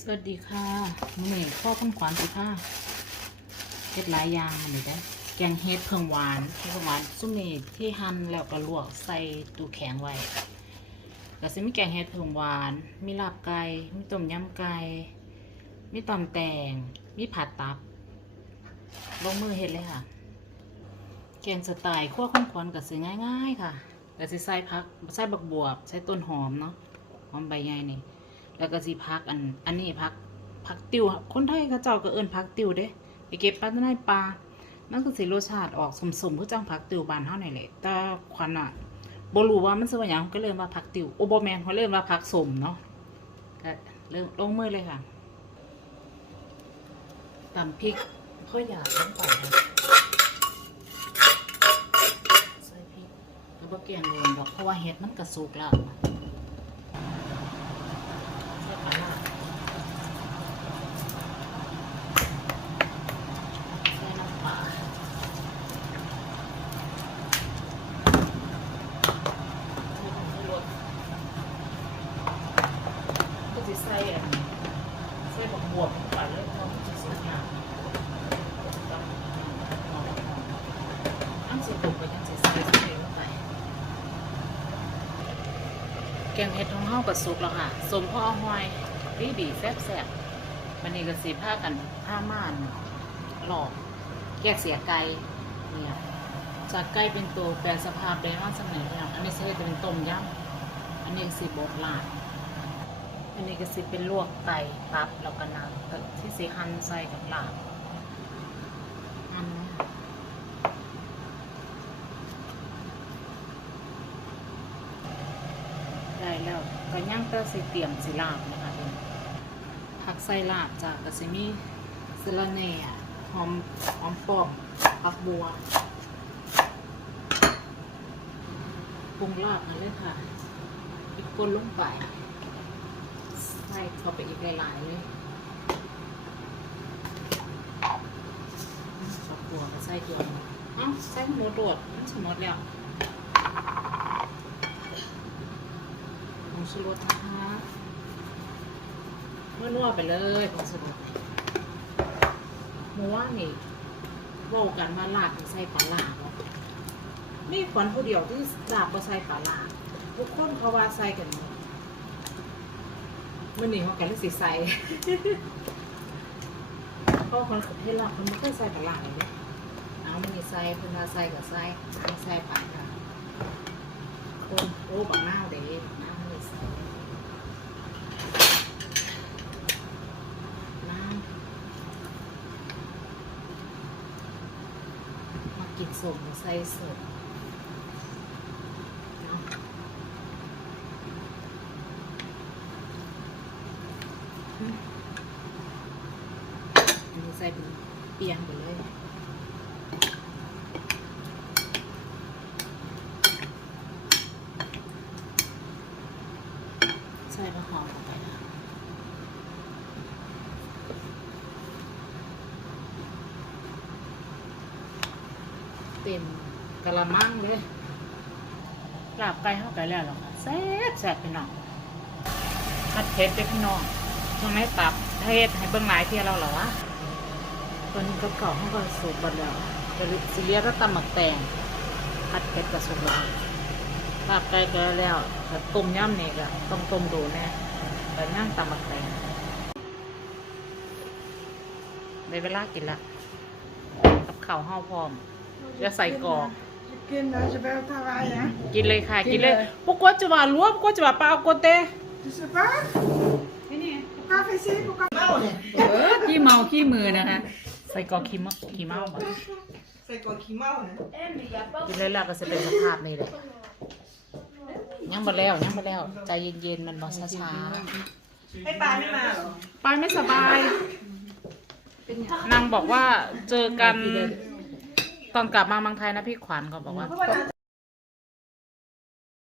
สวัสดีค่ะมื้อนี้พ่อพิ่งขวานสิค่ะเฮ็ดหลายอย่างอันนี้ได้แกงเฮ็ดเพิ่งหวานเพิ่งหวานซุมนี้ที่หั่นแล้วก็ลวกใส่ตู้แข็งไว้ก็สิมีแกงเฮ็ดเพิ่งหวาน มีลาบไก่มีต้มยำไก่มีตำแตงมีผัดตับลงมือเฮ็ดเลยค่ะ แกงสไตล์คั่วข้นควันก็สิง่ายๆค่ะก็สิใส่ผักใส่บักบวบใส่ต้นหอมเนาะหอมใบใหญ่นี่ แล้วก็สิพักอัน อันนี้พักพักติวคนไทยเขาเจ้าก็เอิ้นพักติวเด้ไปเก็บปลาในปลามันก็สิรสชาติออกสมๆคือจังพักติวบานเฮานี่แหละแต่ควันอะบ่รู้ว่ามันสิว่าหยังก็เลยว่าพักติวโอ้บ่แม่นเขาเริ่มว่าพักสมเนาะก็เริ่มลงมือเลยค่ะตำพริกพ่ออยาลงไปนะใส่พริกแล้วบ่เกลียงโดนดอกเพราะว่าเห็ดมันกระสุกแล้ว ใส่ปลาร้าใส่น้ำปลาใส่ผงชูรสก็จะใส่อันนี้ใส่บักบวบลงไปเลยเพราะมันจะสุกยากกับหอม อันสิตุกก็ยังสิใสใส่ลงไปแกงเห็ดของเฮาก็สุกแล้วค่ะสมพ่อหอยดีดีๆแซ่บๆวันนี้ก็สิผ้ากันผ้าม่านหลอกแยกเสียไก่เนี่ยจากไก่เป็นตัวแปลสภาพได้มาสมัยแล้วอันนี้สิจะเป็นต้มยำอันนี้สิบดลาดอันนี้ก็สิเป็นลวกไก่ตับแล้วก็น้ำที่สิหั่นใส่กับลาบหั่นนะได้ แล้วก็ย่างเตอสิเตรียมสิลาบนะคะเพิ่นผักใส่ลาบจ้ะก็สิมีสะระแหน่หอมหอมปอมผักบัวปรุงลาบนั่นเลยค่ะอีกคนลงไปใส่เข้าไปอีกหลายๆเลยผักบัวก็ใส่ตัวหมดเอ้าใส่หมดโดดมันสมดแล้ว ผง ชูรสนะคะเมื่อนวดไปเลยผงชูรสหมูว่านี่เว่ากันมาลาดใส่ปลาลาเนาะมีขวัญผู้เดียวที่ลาบก็ใส่ปลาลาทุกคนเขาว่าใส่กันมดมื่อนี้เขากันเลสิใส่เพราะคนที่ลาบคนไม่เคยใส่ปลาลาเลยเนี่ยเอามื่อนี้ใส่คนมาใส่กับใส่ใส่ปลาค่ะคนโอ้บักหน้าวเด้บักหน้าวเลยสิน้ำมา กินส่งใส่สดเนาะอือใส่เปลี่ยนไปเลย ใส่มะหอมลงไปนะ เต็มกะละมังเลยลาบไก่เข้าไปแล้วหรอกค่ะแซ่บแซ่บพี่น้องผัดเผ็ดเด้อพี่น้องช่วงนี้ตับเฮ็ดให้เบิ่งหลายเที่ยเราเหรอวะตัวนี้กับเก่าเขาก็สูตรบัดแล้วจะสิเรียกว่าตำหมักแตงผัดเผ็ดกับสุกแล้วลาบไก่ก็แล้วแต่ต้มยำนี่ก็ต้องต้มดูแน่แต่ย่างตำบักแตงได้เวลากินละกับข้าวห่อพร้อม จะใส่กรอก Kinderen, ze bij het draaien. กินเลยค่ะ กิกินนเลเลยยพวกก็จะว่าล้วพวกก็จะว่าเปล่าโกเต้ Dus het waar? KVC, hoe kan เออขี้เมาขี้มือนะคะ ใส่กรอกขี้เมาขี้เมาบ่ Zij kon kimono. กินเลยล่ะก็จะเป็นสภาพนี่แหละยังมาแล้วยังมาแล้วใจเย็นๆมันบอกช้าๆ Hé, pa, niet maar. ปายไม่สบายนางบอกว่าเจอกัน ตอนกลับมาเมืองไทยนะพี่ขวัญเขาบอกว่า